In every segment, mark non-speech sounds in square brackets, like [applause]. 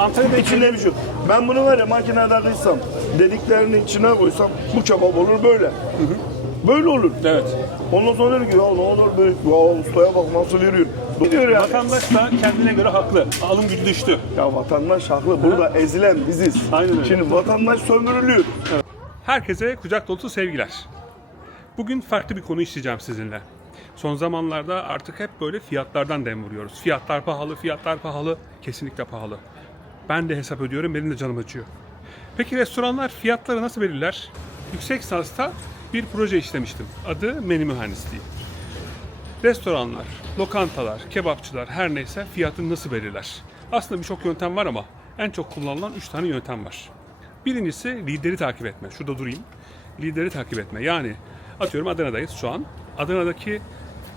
Antalya'da İçinde bir şey. Ben bunu var ya makinede kıysam, deliklerinin içine koysam bu kebap olur böyle. Böyle olur. Evet. Ondan sonra diyor ki ya ne olur böyle, ya ustaya bak nasıl veriyor. Bu diyor yani. Vatandaş da kendine göre haklı. Alım gücü düştü. Ya vatandaş haklı. Burada ezilen biziz. Aynen öyle. Şimdi vatandaş sömürülüyor. Herkese kucak dolusu sevgiler. Bugün farklı bir konu işleyeceğim sizinle. Son zamanlarda artık hep böyle fiyatlardan dem vuruyoruz. Fiyatlar pahalı, fiyatlar pahalı, kesinlikle pahalı. Ben de hesap ödüyorum, benim de canım acıyor. Peki restoranlar fiyatları nasıl belirler? Yüksek lisansta bir proje işlemiştim. Adı menü mühendisliği. Restoranlar, lokantalar, kebapçılar her neyse fiyatını nasıl belirler? Aslında birçok yöntem var ama en çok kullanılan 3 tane yöntem var. Birincisi lideri takip etme. Şurada durayım. Lideri takip etme. Yani atıyorum Adana'dayız şu an. Adana'daki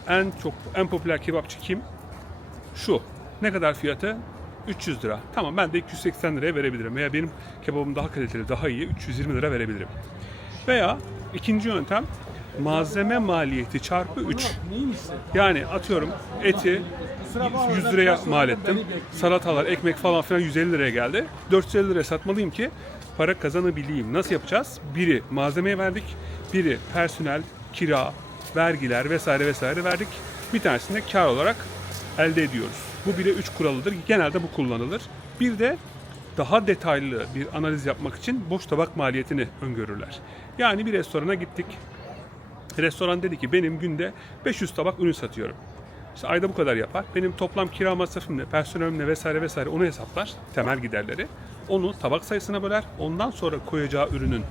en çok en popüler kebapçı kim? Şu. Ne kadar fiyatı? 300 lira. Tamam ben de 280 liraya verebilirim. Veya benim kebabım daha kaliteli, daha iyi 320 lira verebilirim. Veya ikinci yöntem malzeme maliyeti çarpı 3. Yani atıyorum eti 100 liraya mal ettim. Salatalar, ekmek falan filan 150 liraya geldi. 450 liraya satmalıyım ki para kazanabileyim. Nasıl yapacağız? Biri malzemeye verdik. Biri personel, kira, vergiler vesaire vesaire verdik. Bir tanesini de kar olarak elde ediyoruz. Bu 1'e 3 kuralıdır. Genelde bu kullanılır. Bir de daha detaylı bir analiz yapmak için boş tabak maliyetini öngörürler. Yani bir restorana gittik. Restoran dedi ki benim günde 500 tabak ürün satıyorum. İşte ayda bu kadar yapar. Benim toplam kira masrafım ne, personelim ne vesaire vesaire onu hesaplar. Temel giderleri. Onu tabak sayısına böler. Ondan sonra koyacağı ürünün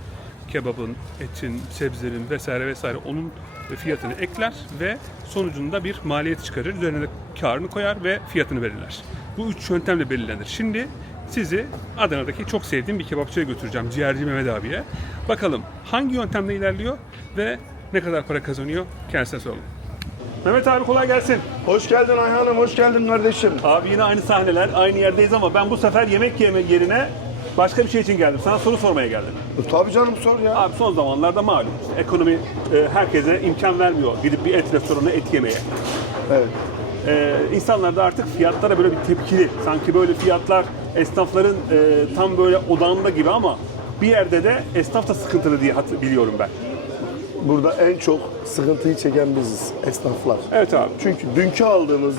kebabın, etin, sebzenin vesaire vesaire onun fiyatını ekler ve sonucunda bir maliyet çıkarır. Üzerine karını koyar ve fiyatını belirler. Bu üç yöntemle belirlenir. Şimdi sizi Adana'daki çok sevdiğim bir kebapçıya götüreceğim. Ciğerci Mehmet abiye. Bakalım hangi yöntemle ilerliyor ve ne kadar para kazanıyor kendisine soralım. Mehmet abi kolay gelsin. Hoş geldin Ayhan'ım, hoş geldin kardeşim. Abi yine aynı sahneler, aynı yerdeyiz ama ben bu sefer yemek yeme yerine başka bir şey için geldim. Sana soru sormaya geldim. E, Tabii canım sor ya. Abi son zamanlarda malum işte ekonomi e, herkese imkan vermiyor gidip bir et restoranına et yemeye. Evet. E, insanlar da artık fiyatlara böyle bir tepkili. Sanki böyle fiyatlar esnafların e, tam böyle odağında gibi ama bir yerde de esnaf da sıkıntılı diye hat- biliyorum ben. Burada en çok sıkıntıyı çeken biziz, esnaflar. Evet abi. Çünkü dünkü aldığımız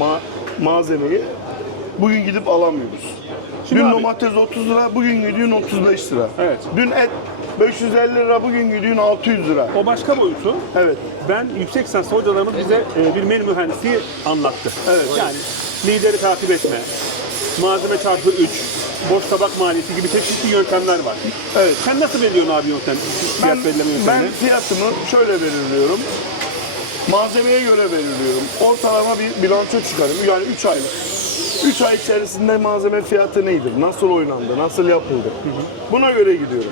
ma- malzemeyi bugün gidip alamıyoruz. Şimdi Dün abi- domates 30 lira, bugün gidiyorsun 35 lira. Evet. Dün et 550 lira, bugün gidiyorsun 600 lira. O başka boyutu. Evet. Ben yüksek lisans hocalarımız bize e, bir menü mühendisliği anlattı. Evet. Yani lideri takip etme, malzeme çarpı 3, boş tabak maliyeti gibi çeşitli yöntemler var. Evet. Sen nasıl belirliyorsun abi yöntem, fiyat Ben, belirleme ben yöntemini? fiyatımı şöyle belirliyorum. Malzemeye göre belirliyorum. Ortalama bir bilanço çıkarım. Yani 3 aylık. 3 ay içerisinde malzeme fiyatı neydi? Nasıl oynandı? Nasıl yapıldı? Buna göre gidiyorum.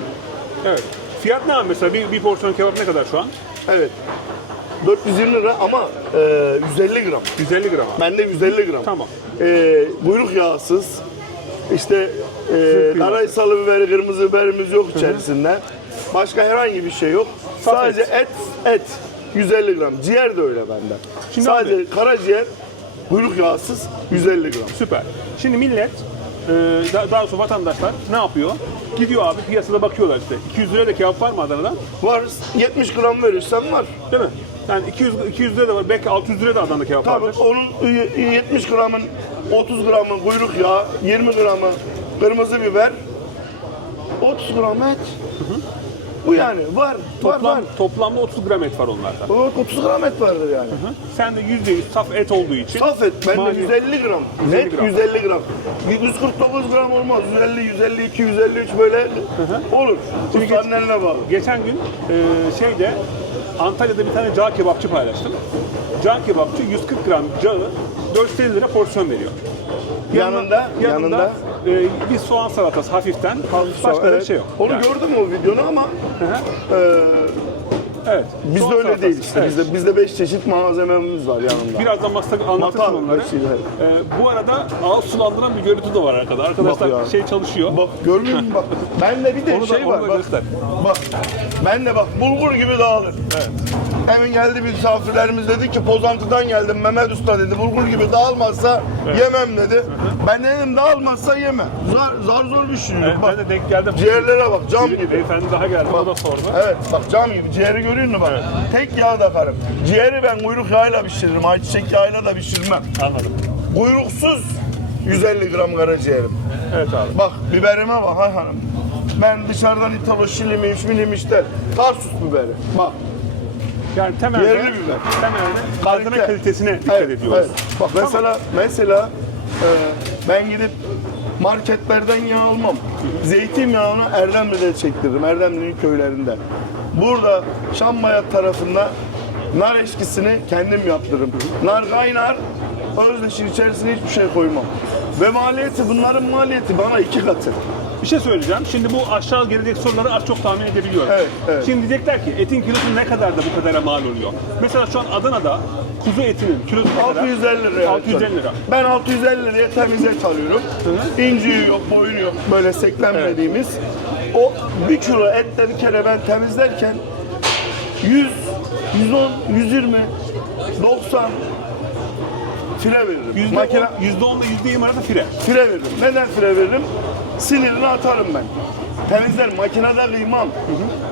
Evet. Fiyat ne abi mesela? Bir, bir porsiyon kebap ne kadar şu an? Evet. 420 lira ama e, 150 gram. 150 gram. Bende 150 gram. Tamam. E, buyruk yağsız. İşte e, Karaysalı biberi, kırmızı biberimiz yok içerisinde. Başka herhangi bir şey yok. Saf Sadece et. et. et, 150 gram. Ciğer de öyle bende. Şimdi Sadece abi- karaciğer, buyruk yağsız 150 gram. Süper. Şimdi millet, e, da- daha doğrusu vatandaşlar ne yapıyor? Gidiyor abi piyasada bakıyorlar işte. 200 liraya da kebap var mı Adana'da? Var 70 gram verirsen var. Değil mi? Yani 200, 200 lira da var. Belki 600 liraya da Adana'da kebap Tabii vardır. onun y- 70 gramın 30 gramı kuyruk yağı, 20 gramı kırmızı biber, 30 gram et. Bu yani var, var, Toplam, var. toplamda 30 gram et var onlarda. O 30 gram et vardır yani. Sen de %100 saf et olduğu için Saf et bende Maliyet. 150 gram. 150 Net gram. 150 gram. 149 gram olmaz. 150, 152, 153 böyle olur. Şimdi Ustanın eline bağlı. geçen gün e, şeyde Antalya'da bir tane cağ kebapçı paylaştım. Cağ kebapçı 140 gram cağı 450 lira porsiyon veriyor. Yanında, yanında. E, bir soğan salatası hafiften, başka da bir Evet. şey yok. Onu Yani. gördüm o videonu ama Hı hı. e, Evet. bizde Soğan öyle salatası. değil işte. Evet. Bizde bizde 5 çeşit malzememiz var yanında. Birazdan masada anlatırsın Matan onları. bir şey, evet. E, bu arada ağız sulandıran bir görüntü de var arkada. Arkadaşlar ya. şey çalışıyor. Bak görmüyor musun bak. [laughs] Bende bir de Onu da- şey onu var da bak. göster. Bak. Ben de bak bulgur gibi dağılır. Evet. Hemen geldi misafirlerimiz dedi ki Pozantı'dan geldim Mehmet Usta dedi. Bulgur gibi dağılmazsa yemem dedi. Ben dedim dağılmazsa yeme. Zar zar zor pişiriyor. Evet, Bak ben de denk geldim. ciğerlere bak cam gibi. Beyefendi daha geldi, o da sordu. Evet bak cam gibi ciğeri görüyor musun bak. Tek yağ takarım. Ciğeri ben kuyruk yağıyla pişiririm. Ayçiçek yağıyla da pişirmem. Anladım. Kuyruksuz 150 gram karaciğerim. Evet abi. Bak biberime bak hay hanım. Ben dışarıdan İtalo şilimiş minimiş de Tarsus biberi. Bak Yani temelde, Yerli biber. temelde malzeme Kalite. kalitesine dikkat evet, ediyoruz. evet. Bak mesela mesela e, ben gidip marketlerden yağ almam. Zeytinyağını Erdemli'de çektiririm. Erdemli'nin köylerinde. Burada Şambayat tarafında nar eşkisini kendim yaptırırım. Nar kaynar, özdeşin içerisine hiçbir şey koymam. Ve maliyeti, bunların maliyeti bana iki katı. Bir şey söyleyeceğim. Şimdi bu aşağı gelecek soruları az çok tahmin edebiliyorum. Evet, evet. Şimdi diyecekler ki etin kilosu ne kadar da bu kadara mal oluyor? Mesela şu an Adana'da kuzu etinin kilosu ne kadar? 650 liraya. 650 lira. Ben 650 liraya temiz et alıyorum. hı. İnciği yok, boynu yok. Böyle seklenmediğimiz. O bir kilo ette bir kere ben temizlerken 100, 110, 120, 90 fire veririm. Yüzde Makine, on- yüzde onla yüzde yirmi arası fire. fire veririm. Neden fire veririm? Sinirini atarım ben. Temizlerim. Makinede kıymam.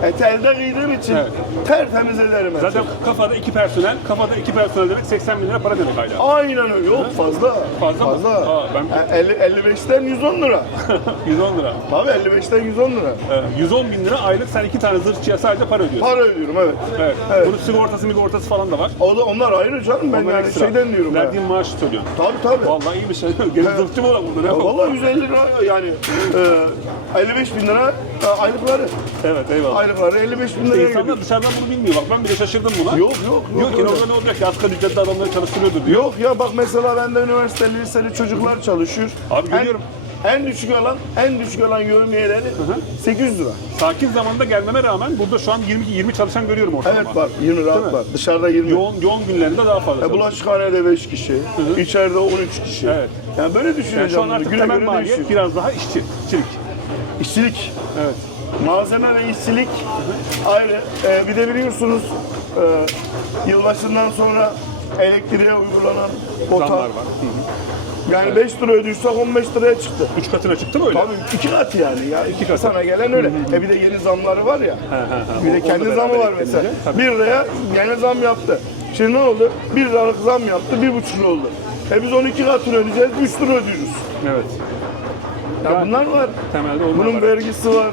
Elde kıydığım için Evet. tertemiz ederim eti. Zaten kafada iki personel, kafada iki personel demek 80 bin lira para demek hala. Aynen öyle. Yok fazla. Fazla mı? Fazla. Aa, ben- E, 50, 55'ten 110 lira. [laughs] 110 lira. Abi 55'ten 110 lira. Ee, 110 bin lira aylık sen iki tane zırhçıya sadece para ödüyorsun. Para ödüyorum evet. Evet. Evet. Bunun sigortası sigortası falan da var. O da, onlar ayrı canım ben Onlar yani ekstra. şeyden diyorum. ha. Verdiğin maaşı söylüyorsun. Tabii tabii. Vallahi iyi bir şey. [laughs] Gene zırhçı mı olan burada? Ne Ya yapalım? vallahi 150 lira yani e, 55 bin lira e, aylıkları. Evet eyvallah. Aylıkları 55 bin liraya insanlar gidiyor. dışarıdan bunu bilmiyor. Bak ben bile şaşırdım buna. Yok yok yok. Diyor ki öyle. orada ne olacak ki asgari ücretli adamları çalıştırıyordur diyor. Yok ya bak mesela bende üniversiteli liseli çocuklar çalışıyor. Abi En- görüyorum. En, düşük alan en düşük alan yövmiyeleri 800 lira. Sakin zamanda gelmeme rağmen burada şu an 20 20 çalışan görüyorum ortalama. Evet var 20 Değil mi? rahat var. Dışarıda 20. Yoğun yoğun günlerinde daha fazla. E, bulaşıkhanede 5 kişi, içeride 13 kişi. Evet. Yani böyle yani düşüneceğim. şu an artık temel maliyet biraz daha işçi, işçilik. İşçilik, Evet. malzeme ve işçilik ayrı. E, bir de biliyorsunuz e, yılbaşından sonra elektriğe uygulanan Zamlar kota. var. Hı hı. Yani 5 lira ödüyorsak 15 liraya çıktı. Üç katına çıktı mı öyle? Tabii iki kat yani ya. iki katı. Sana gelen öyle. E bir de yeni zamları var ya. He, he, he. Bir O- de onu kendi zamı var mesela. eklenince, tabii. 1 liraya yeni zam yaptı. Şimdi ne oldu? 1 liralık zam yaptı, 1,5 lira oldu. E biz 12 katını ödeyeceğiz, 3 lira ödüyoruz. Evet. Ya bunlar var. Temelde onlar Bunun var. vergisi var.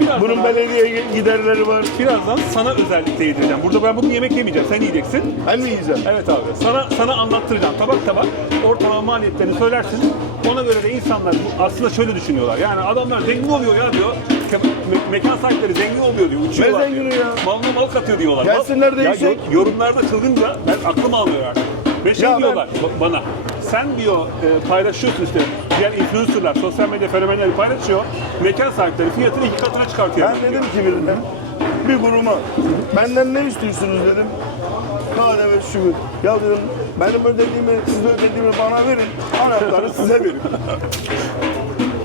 Birazdan Bunun abi- belediye giderleri var. Birazdan sana özellikle yedireceğim. Burada ben bugün yemek yemeyeceğim. Sen yiyeceksin. Ben mi yiyeceğim? Evet abi. Sana sana anlattıracağım. Tabak tabak ortalama maliyetlerini söylersin. Ona göre de insanlar bu- aslında şöyle düşünüyorlar. Yani adamlar zengin oluyor ya diyor. Ke- me- mekan sahipleri zengin oluyor diyor. Uçuyorlar Ne zengini diyor. ya? Malına mal katıyor diyorlar. Gelsinler Ya değişik. yok, yorumlarda çılgınca ben aklım almıyor artık. Ve şey Ya ben- diyorlar ba- bana. Sen diyor e, paylaşıyorsun işte diğer influencerlar, sosyal medya fenomenleri paylaşıyor. Mekan sahipleri fiyatını iki katına çıkartıyor. Ben dedim ki birine, bir kuruma, benden ne istiyorsunuz dedim. Kade ve şükür. Ya dedim, benim ödediğimi, siz ödediğimi bana verin, anahtarı size verin.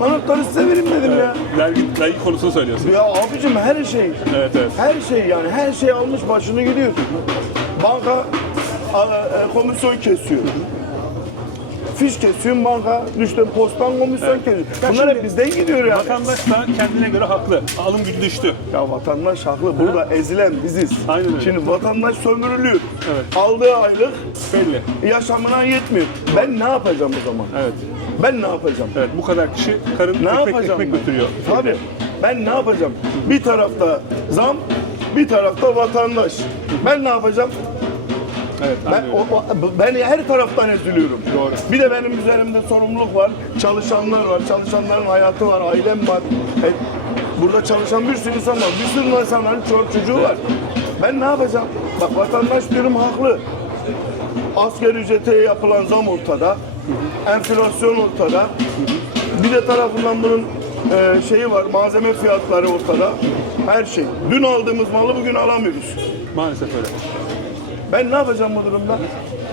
[laughs] anahtarı size verin dedim ya. Vergi, vergi konusunu söylüyorsun. Ya abicim her şey, Evet evet. her şey yani her şey almış başını gidiyor. Banka a, e, komisyon kesiyor. Fiş kesiyor, banka düştü postan komisyon kesiyor. Bunlar şimdi hep bizden gidiyor yani. Vatandaş da kendine göre haklı. Alım gücü düştü. Ya vatandaş haklı. Burada ezilen biziz. Aynen öyle. Şimdi vatandaş sömürülüyor. Evet. Aldığı aylık Belli. yaşamına yetmiyor. Ben ne yapacağım o zaman? Evet. Ben ne yapacağım? Evet bu kadar kişi karın Ne ekmek, yapacağım ekmek ben? götürüyor. Tabii. Ben ne yapacağım? Bir tarafta zam, bir tarafta vatandaş. Ben ne yapacağım? Evet, Ben, o, o- ben her taraftan eziliyorum. Doğru. Bir de benim üzerimde sorumluluk var. Çalışanlar var. Çalışanların hayatı var. Ailem var. E, burada çalışan bir sürü insan var. Bir sürü insanların çocuğu var. Ben ne yapacağım? Bak vatandaş diyorum haklı. Asgari ücrete yapılan zam ortada. Enflasyon ortada. Bir de tarafından bunun e, şeyi var. Malzeme fiyatları ortada. Her şey. Dün aldığımız malı bugün alamıyoruz. Maalesef öyle. Ben ne yapacağım bu durumda?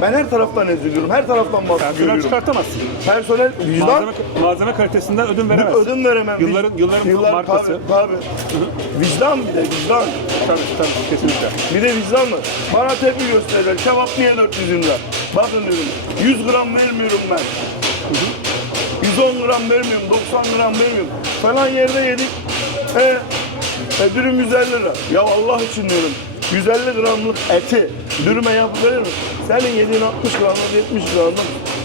Ben her taraftan eziliyorum. Her taraftan baskı Yani görüyorum. çıkartamazsın. Personel vicdan Malzeme, malzeme kalitesinden ödün veremezsin. ödün veremem. Yılların, yılların markası. Tabii, tabii. Vicdan bir de vicdan. Tabii, tabii, kesinlikle. Bir de vicdan mı? Bana tepki gösterirler. Kebap niye 400 lira? Bakın diyorum 100 gram vermiyorum ben. 110 gram vermiyorum, 90 gram vermiyorum. Falan yerde yedik. E, e, dürüm 150 lira. Ya Allah için diyorum. 150 gramlık eti dürüme yapıverir mi? Senin yediğin 60 gramlık 70 gramlık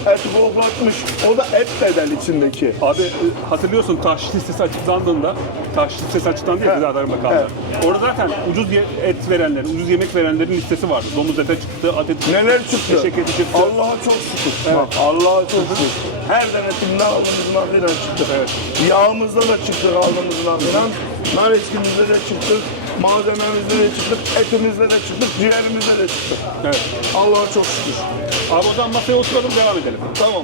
eti koklatmış. O da et bedel içindeki. Abi e, hatırlıyorsun taş listesi açıklandığında, taş listesi açıklandı ya Evet. Adalet Bakanlığı. Orada zaten ucuz ye- et verenlerin, ucuz yemek verenlerin listesi vardı. Domuz ete çıktı, at eti çıktı. Neler çıktı? Eşek eti çıktı. Allah'a çok şükür. Bak, Allah'a çok şükür. Her denetimde aldığımızın adıyla çıktık. Evet. Yağımızda da çıktık aldığımızın adıyla. Nar eskimizde de çıktık. Malzememizde de çıktık. Etimizde de çıktık. Ciğerimizde de çıktık. Evet. Allah'a çok şükür. Abi o zaman masaya oturalım devam edelim. Tamam.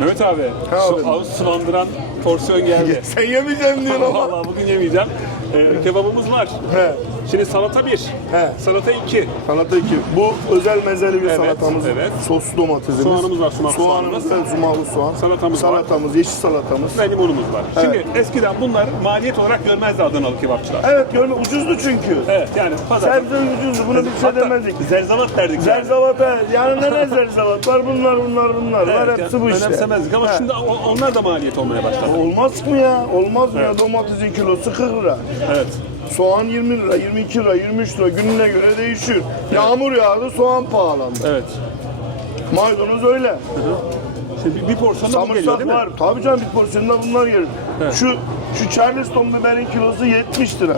Mehmet abi, Ha su, abi. ağız sulandıran porsiyon geldi. [laughs] Sen yemeyeceksin diyorsun ama. Vallahi bugün yemeyeceğim. Ee, kebabımız var. He. Şimdi salata bir, He. salata iki. Salata iki. Bu özel mezeli bir Evet, salatamız. evet. Soslu domatesimiz. Soğanımız var, sumaklı Soğanımız, soğanımız. evet, sumaklı soğan. Salatamız var. Salatamız, yeşil salatamız. ve limonumuz var. Evet. Şimdi eskiden bunlar maliyet olarak görmezdi Adanalı kebapçılar. Evet görme ucuzdu çünkü. Evet yani pazar. Sebze ucuzdu. Bunu bir şey demezdik. Zerzavat derdik yani. Zerzavata, yani ne zerzavat var bunlar bunlar bunlar var Evet, hepsi bu yani işte. Önemsemezdik ama He. şimdi onlar da maliyet olmaya başladı. Olmaz mı ya? Olmaz mı Evet. ya? Domatesin kilosu 40 lira. Evet. Soğan 20 lira, 22 lira, 23 lira gününe göre değişiyor. Yağmur yağdı, soğan pahalandı. Evet. Maydanoz öyle. Şimdi bir, bir porsiyonda bu geliyor Samırsak değil mi? var. Tabii canım bir porsiyonda bunlar gelir. Şu şu Charleston biberin kilosu 70 lira.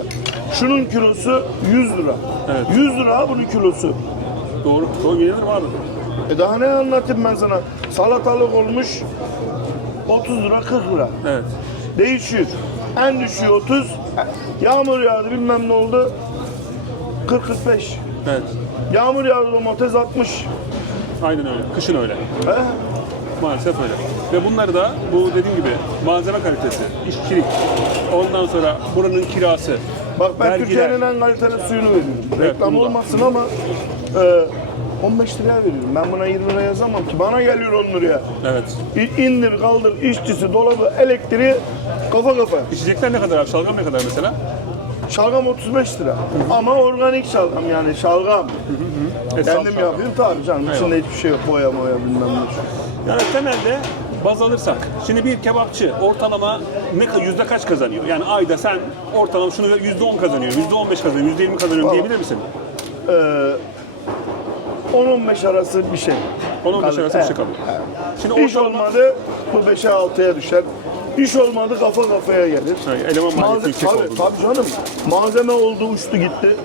Şunun kilosu 100 lira. Evet. 100 lira bunun kilosu. Doğru. Doğru gelir mi abi? E daha ne anlatayım ben sana? Salatalık olmuş 30 lira 40 lira. Evet. Değişiyor. En düşüğü 30. Yağmur yağdı bilmem ne oldu. 40-45. Evet. Yağmur yağdı domates 60. Aynen öyle. Kışın öyle. He? Maalesef öyle. Ve bunları da bu dediğim gibi malzeme kalitesi, işçilik, ondan sonra buranın kirası, Bak ben vergiler. Türkiye'nin en kaliteli suyunu veriyorum. Reklam bunu da. olmasın ama e, 15 liraya veriyorum. Ben buna 20 lira yazamam ki. Bana geliyor 10 liraya. Evet. İ- İndir kaldır işçisi, dolabı, elektriği kafa kafa. İçecekler ne kadar abi? Şalgam ne kadar mesela? Şalgam 35 lira. Ama organik şalgam yani şalgam. Esnaf Kendim şalgam. yapıyorum tabii canım. İçinde hiçbir şey yok. Boya moya bilmem ne. Yani temelde baz alırsak, şimdi bir kebapçı ortalama ne yüzde kaç kazanıyor? Yani ayda sen ortalama şunu yüzde on kazanıyor, yüzde on beş kazanıyor, yüzde yirmi kazanıyor Vallahi. diyebilir misin? 10-15 arası bir şey. 10-15 arası bir şey Evet. kalıyor. Şimdi İş ortalama olmadı bu 5'e 6'ya düşer. İş olmadı kafa kafaya gelir. Ha, eleman maliyeti yüksek tabii, oldu. tabii canım. Malzeme oldu uçtu gitti.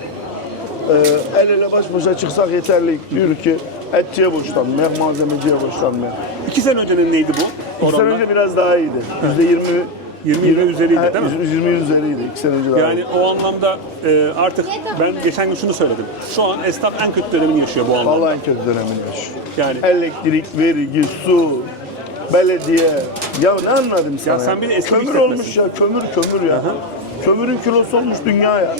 Ee, el ele baş başa çıksak yeterli diyor ki etçiye borçlanmayak, malzemeciye borçlanmayak. İki sene öncenin neydi bu? İki sene önce biraz daha iyiydi. Yüzde yirmi 20 üzeriydi değil mi? 20 üzeriydi. İki sene önce Yani o anlamda e, artık ben geçen gün şunu söyledim. Şu an esnaf en kötü dönemini yaşıyor bu anlamda. Vallahi en kötü dönemini yaşıyor. Yani Elektrik, vergi, su, belediye. Ya ne anladım sana? sen bir de eski kömür olmuş ya, kömür kömür ya. Kömürün kilosu olmuş dünya ya.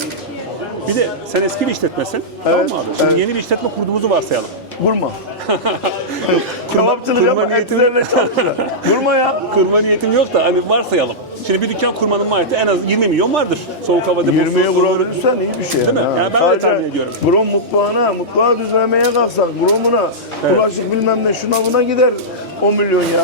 Bir de sen eski bir işletmesin. Evet, tamam mı abi? Şimdi evet. yeni bir işletme kurduğumuzu varsayalım. Vurma. [laughs] Kebapçılık yapma, çalışma. Vurma ya. Kurma niyetim yok da hani varsayalım. Şimdi bir dükkan kurmanın maliyeti en az 20 milyon vardır. Soğuk hava deposu. 20'ye su- vurabilirsen iyi bir şey. Değil mi? ha. Yani ben Sadece tahmin ediyorum. Brom mutfağına, mutfağı düzenlemeye kalksak, bromuna, Evet. bulaşık bilmem ne şuna buna gider 10 milyon ya.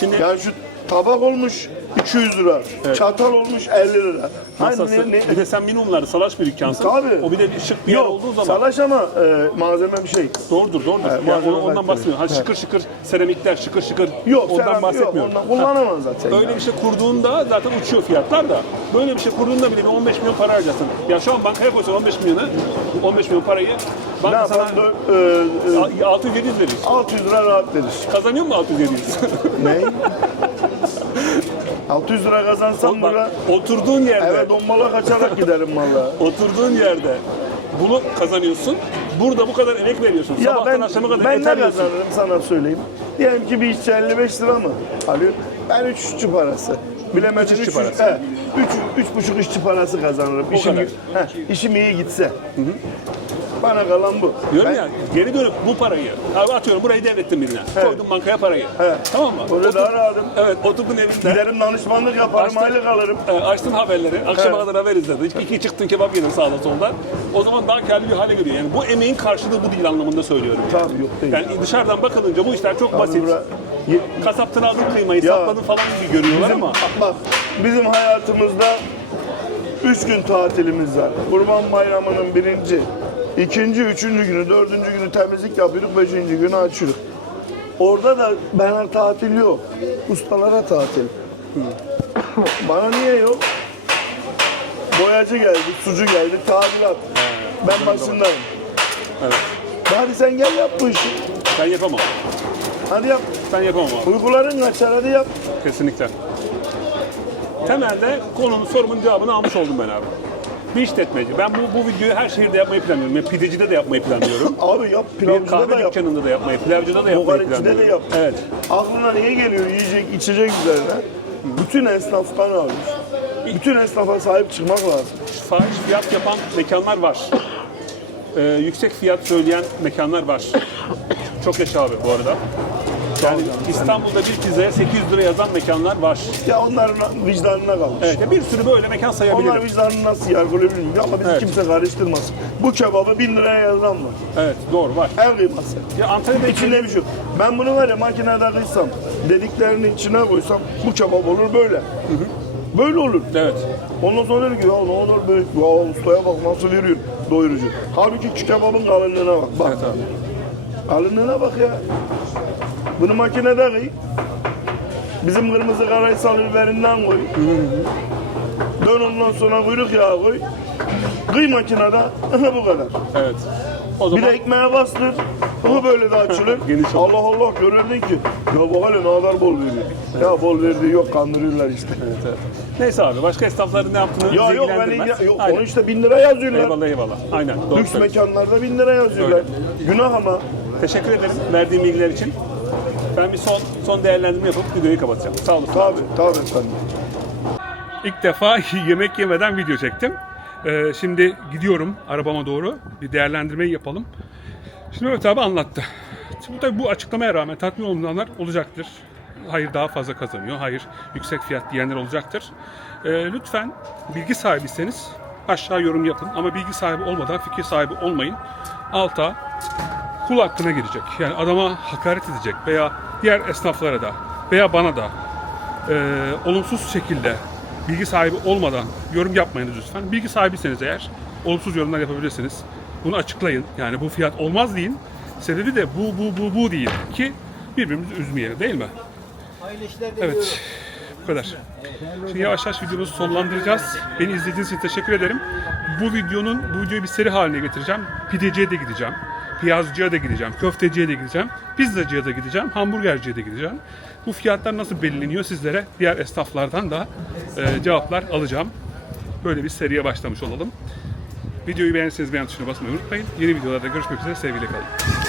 Şimdi- ya şu tabak olmuş 200 lira, çatal olmuş 50 lira. Hani Masası. ne- ne- Bir de sen minimumları salaş bir dükkansın. Tabii. O bir de şık bir yer Yok, olduğu zaman. salaş ama e, malzeme bir şey. Doğrudur, doğrudur. Evet, yani malzeme ondan kaliteli. bahsediyorum. Hani Evet. şıkır şıkır seramikler, şıkır şıkır. Yok, ondan bahsetmiyorum. Yok, ondan kullanamaz zaten. Öyle ya. bir şey kurduğunda zaten uçuyor fiyatlar da. Böyle bir şey kurduğunda bile bir 15 milyon para harcarsın. Ya şu an bankaya koysan 15 milyonu, 15 milyon parayı Ne banka sana yapar? Dö- e, e, 600-700 verir. 600 lira rahat verir. Kazanıyor mu 600-700? Ne? [laughs] 600 lira kazansam Bak, burada oturduğun yerde, eve dombala kaçarak giderim valla. [laughs] oturduğun yerde bunu kazanıyorsun. Burada bu kadar emek veriyorsun. Ya Sabahtan ben, akşama kadar ben ne kazanırım sana söyleyeyim. Diyelim ki bir işçi 55 lira mı alıyor? Ben 3 işçi parası. Bilemedin Üç işçi 3 parası. He, üç, üç buçuk işçi parası kazanırım. İşim, kadar. he, işim iyi gitse. Bana kalan bu. Diyorum ya geri dönüp bu parayı, abi atıyorum burayı devrettin birine. Koydun bankaya parayı. Evet. Tamam mı? Otur- daha rahatım. Evet oturdun evinde. Giderim danışmanlık yaparım, Açtın- aylık alırım. E, açtın haberleri, akşama Evet. kadar haber izledin. İki çıktın kebap yedin sağda solda. O zaman daha karlı bir hale geliyor. Yani bu emeğin karşılığı bu değil anlamında söylüyorum. Tabii yok değil. Yani dışarıdan bakılınca bu işler çok basit. Kasaptan aldın kıymayı, Ya. sapladın falan gibi görüyorlar Bizim, ama bak bizim hayatımızda üç gün tatilimiz var. Kurban Bayramı'nın birinci, ikinci, üçüncü günü, dördüncü günü temizlik yapıyoruz, beşinci günü açıyoruz. Orada da bana tatil yok. Ustalara tatil. Bana niye yok? Boyacı geldi, sucu geldi, tadilat. Ben başındayım. evet. Hadi sen gel yap bu işi. ben yapamam. Hadi yap. Ben yapamam abi. Uykuların kaçar hadi yap. Kesinlikle. Temelde konunun sorumun cevabını almış oldum ben abi. Bir işletmeci. Ben bu, bu videoyu her şehirde yapmayı planlıyorum. Yani pidecide de yapmayı planlıyorum. [laughs] Abi yap, bir pilavcıda kahve da yap. dükkanında da yapmayı, pilavcıda da yapmayı Kokoreççide de planlıyorum. yap. Evet. Aklına niye geliyor yiyecek, içecek üzerine? Bütün esnaftan almış. Bütün esnafa sahip çıkmak lazım. Fahiş fiyat yapan mekanlar var. Ee, yüksek fiyat söyleyen mekanlar var. Çok yaşa abi bu arada. Yani İstanbul'da bir pizzaya 800 lira yazan mekanlar var. Ya onların vicdanına kalmış. Evet, ya bir sürü böyle mekan Onlar sayabilirim. vicdanını nasıl yargılıyor bilmiyorum ama bizi Evet. kimse karıştırmasın. Bu kebabı bin liraya yazan var. Evet, doğru var. En kıyması. Ya Antalya'da İçinde bir şey yok. Ben bunu var ya makinede kıysam, dediklerinin içine koysam bu kebap olur böyle. Böyle olur. Evet. Ondan sonra diyor ki ya ne olur böyle, ya ustaya bak nasıl veriyor doyurucu. Halbuki şu kebabın kalınlığına bak. Bak. Evet abi. Kalınlığına bak ya. Bunu makinede kıy. Bizim kırmızı karaysal biberinden koy. Dön ondan sonra kuyruk yağı koy. Kıy makinede. [laughs] bu kadar. Evet. O Bir zaman de ekmeğe bastır. Bu böyle de açılır. [laughs] Geniş olur. Allah Allah görürdün ki. Ya bak hele ne kadar bol veriyor. Ya bol verdiği yok kandırıyorlar işte. Evet, evet. Neyse abi başka esnafların ne yaptığını Ya bizi yok ben ilgilendirmez. yok Aynen. onu işte bin lira yazıyorlar. Eyvallah eyvallah. Aynen. Doğru Lüks söylüyorsun. mekanlarda bin lira yazıyorlar. Günah ama. Teşekkür ederim verdiğin bilgiler için. Ben bir son son değerlendirme yapıp videoyu kapatacağım. Sağ olasın. Tabii tabii efendim. İlk defa [laughs] yemek yemeden video çektim. Ee, şimdi gidiyorum arabama doğru. Bir değerlendirmeyi yapalım. Şimdi Mehmet abi anlattı. Şimdi tabii bu açıklamaya rağmen tatmin olmayanlar olacaktır. Hayır daha fazla kazanıyor. Hayır yüksek fiyat diyenler olacaktır. Ee, lütfen bilgi sahibiyseniz aşağı yorum yapın. Ama bilgi sahibi olmadan fikir sahibi olmayın. Alta kul hakkına girecek. Yani adama hakaret edecek veya diğer esnaflara da veya bana da e, olumsuz şekilde bilgi sahibi olmadan yorum yapmayınız lütfen. Bilgi sahibiyseniz eğer olumsuz yorumlar yapabilirsiniz. Bunu açıklayın. Yani bu fiyat olmaz deyin. Sebebi de bu bu bu bu değil ki birbirimizi üzmeyelim değil mi? Evet. Bu kadar. Şimdi yavaş yavaş videomuzu sonlandıracağız. Beni izlediğiniz için teşekkür ederim. Bu videonun, bu videoyu bir seri haline getireceğim. Pideciye de gideceğim. Piyazcıya da gideceğim. Köfteciye de gideceğim. Pizzacıya da gideceğim. Hamburgerciye de gideceğim. Bu fiyatlar nasıl belirleniyor sizlere diğer esnaflardan da e, cevaplar alacağım. Böyle bir seriye başlamış olalım. Videoyu beğenirseniz beğen tuşuna basmayı unutmayın. Yeni videolarda görüşmek üzere. Sevgiyle kalın.